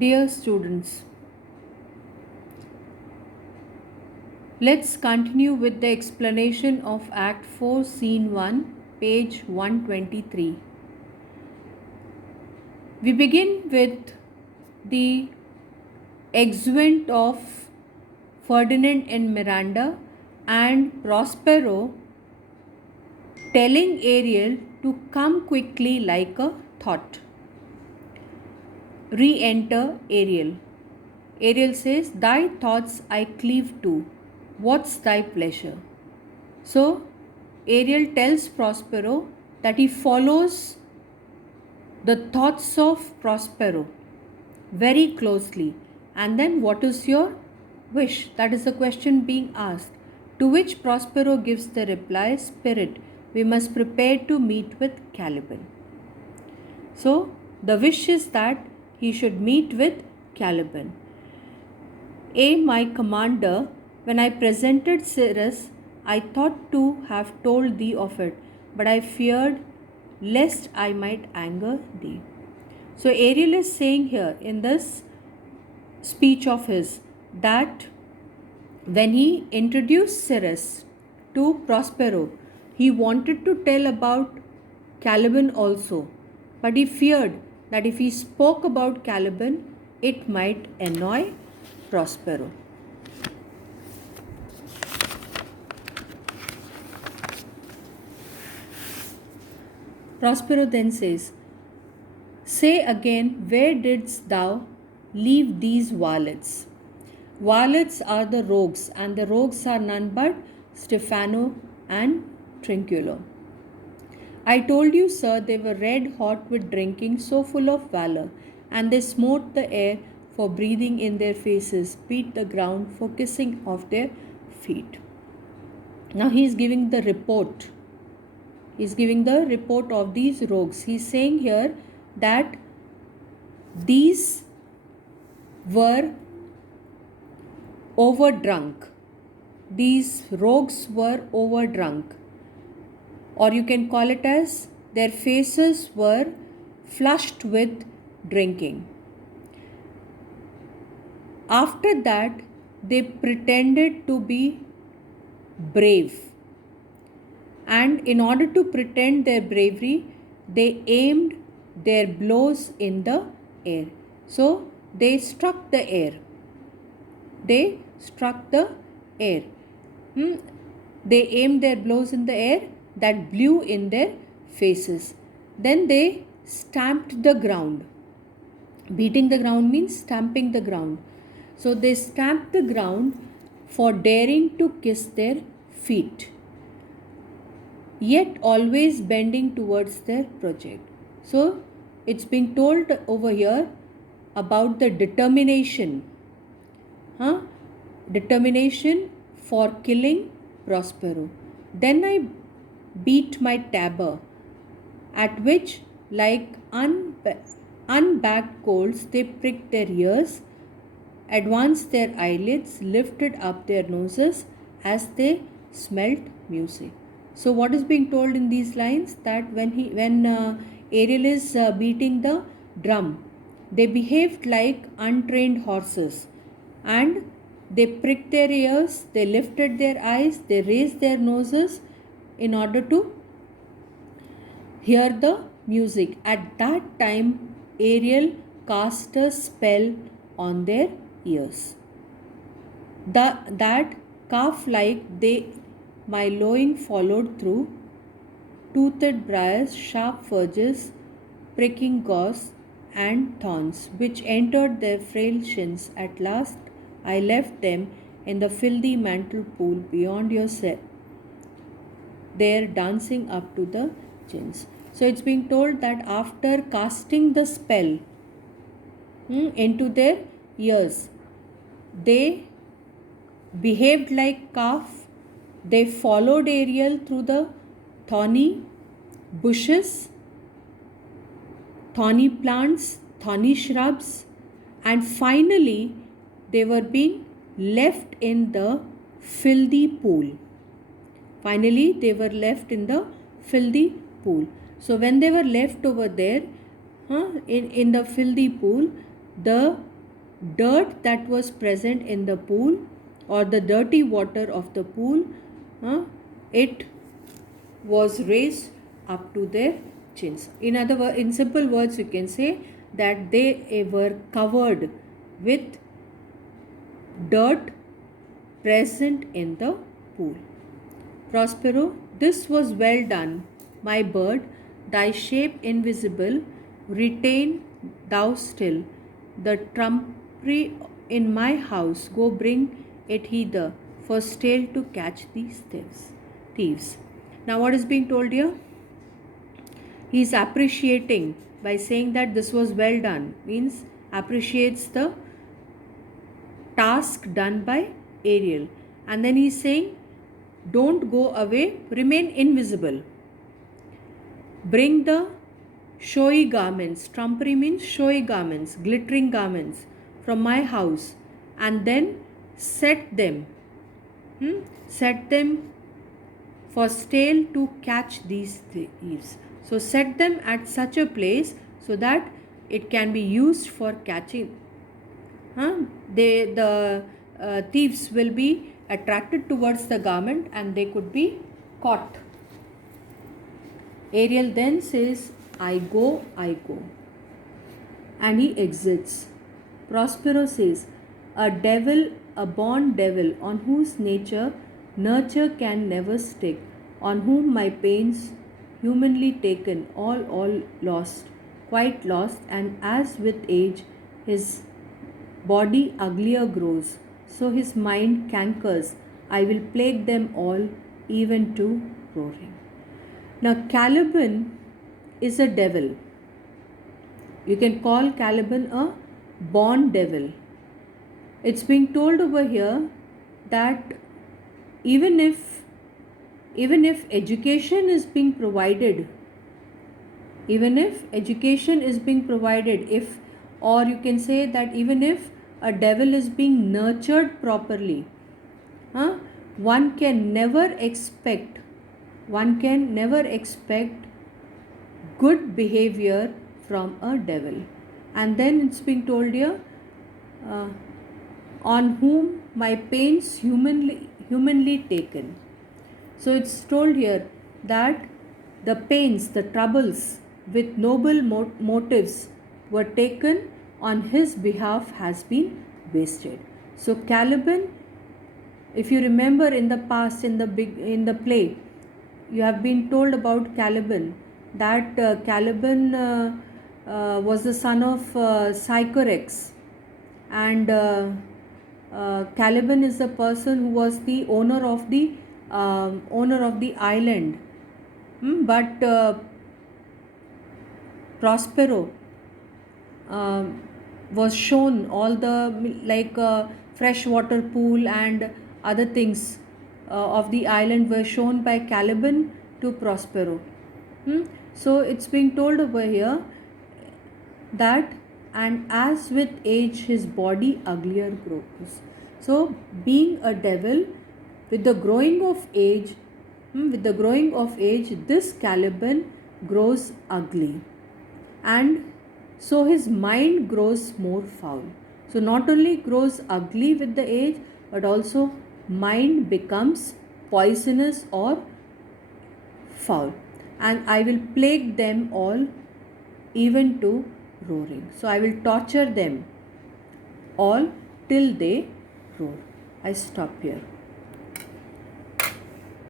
Dear students, let's continue with the explanation of Act 4, Scene 1, page 123. We begin with the exeunt of Ferdinand and Miranda and Prospero telling Ariel to come quickly like a thought. Re-enter Ariel. Ariel says, "Thy thoughts I cleave to. What's thy pleasure?" So Ariel tells Prospero that he follows the thoughts of Prospero very closely. And then, what is your wish? That is the question being asked. To which Prospero gives the reply, "Spirit, we must prepare to meet with Caliban." So the wish is that he should meet with Caliban. My commander, when I presented Cyrus, I thought to have told thee of it, but I feared lest I might anger thee. So Ariel is saying here in this speech of his that when he introduced Cyrus to Prospero, he wanted to tell about Caliban also, but he feared that if he spoke about Caliban, it might annoy Prospero. Prospero then says, "Say again, where didst thou leave these varlets?" Varlets are the rogues, and the rogues are none but Stefano and Trinculo. "I told you, sir, they were red hot with drinking, so full of valor, and they smote the air for breathing in their faces, beat the ground for kissing of their feet." Now he is giving the report. He is giving the report of these rogues. He is saying here that these were overdrunk. These rogues were overdrunk. Or you can call it as their faces were flushed with drinking. After that, they pretended to be brave. And in order to pretend their bravery, they aimed their blows in the air. So they struck the air. They struck the air. They aimed their blows in the air that blew in their faces. Then they stamped the ground. Beating the ground means stamping the ground. So they stamped the ground for daring to kiss their feet, yet always bending towards their project. So it's being told over here about the determination. Determination for killing Prospero. "Then I beat my tabor, at which, like unbacked coals, they pricked their ears, advanced their eyelids, lifted up their noses as they smelt music." So what is being told in these lines? That when Ariel is beating the drum, they behaved like untrained horses, and they pricked their ears, they lifted their eyes, they raised their noses in order to hear the music. At that time, Ariel cast a spell on their ears. That calf-like my lowing followed through, toothed briars, sharp furges, pricking gauze, and thorns, which entered their frail shins. At last I left them in the filthy mantle pool beyond your set, there dancing up to the chins. So it's being told that after casting the spell into their ears, they behaved like calf. They followed Ariel through the thorny bushes, thorny plants, thorny shrubs, and finally they were being left in the filthy pool. Finally, they were left in the filthy pool. So when they were left over there in the filthy pool, the dirt that was present in the pool or the dirty water of the pool, it was raised up to their chins. In other words, in simple words, you can say that they were covered with dirt present in the pool. Prospero, this was well done, my bird, thy shape invisible, retain thou still. The trumpery in my house, go bring it hither, for stale to catch these thieves. Now, what is being told here? He is appreciating by saying that this was well done, means appreciates the task done by Ariel. And then he is saying, don't go away, remain invisible. Bring the showy garments, trumpery means showy garments, glittering garments from my house, and then set them for stale to catch these thieves. So set them at such a place so that it can be used for catching. The thieves will be attracted towards the garment and they could be caught. Ariel then says, I go, and he exits. Prospero says, a devil, a born devil, on whose nurture can never stick, on whom my pains humanly taken, all lost, quite lost, and as with age his body uglier grows, so his mind cankers. I will plague them all, even to roaring. Now, Caliban is a devil. You can call Caliban a born devil. It's being told over here that even if education is being provided, or you can say that even if a devil is being nurtured properly, one can never expect good behavior from a devil. And then it's being told here, on whom my pains humanly taken. So it's told here that the pains, the troubles with noble motives were taken on his behalf has been wasted. So Caliban, if you remember in the past, in the play, you have been told about Caliban, that Caliban was the son of Sycorax, and Caliban is the person who was the owner of the island. But Prospero was shown all the freshwater pool and other things of the island were shown by Caliban to Prospero. So it's being told over here that, and as with age his body uglier grows. So being a devil, with the growing of age, this Caliban grows ugly, and so his mind grows more foul. So not only grows ugly with the age, but also mind becomes poisonous or foul. And I will plague them all, even to roaring. So I will torture them all till they roar. I stop here.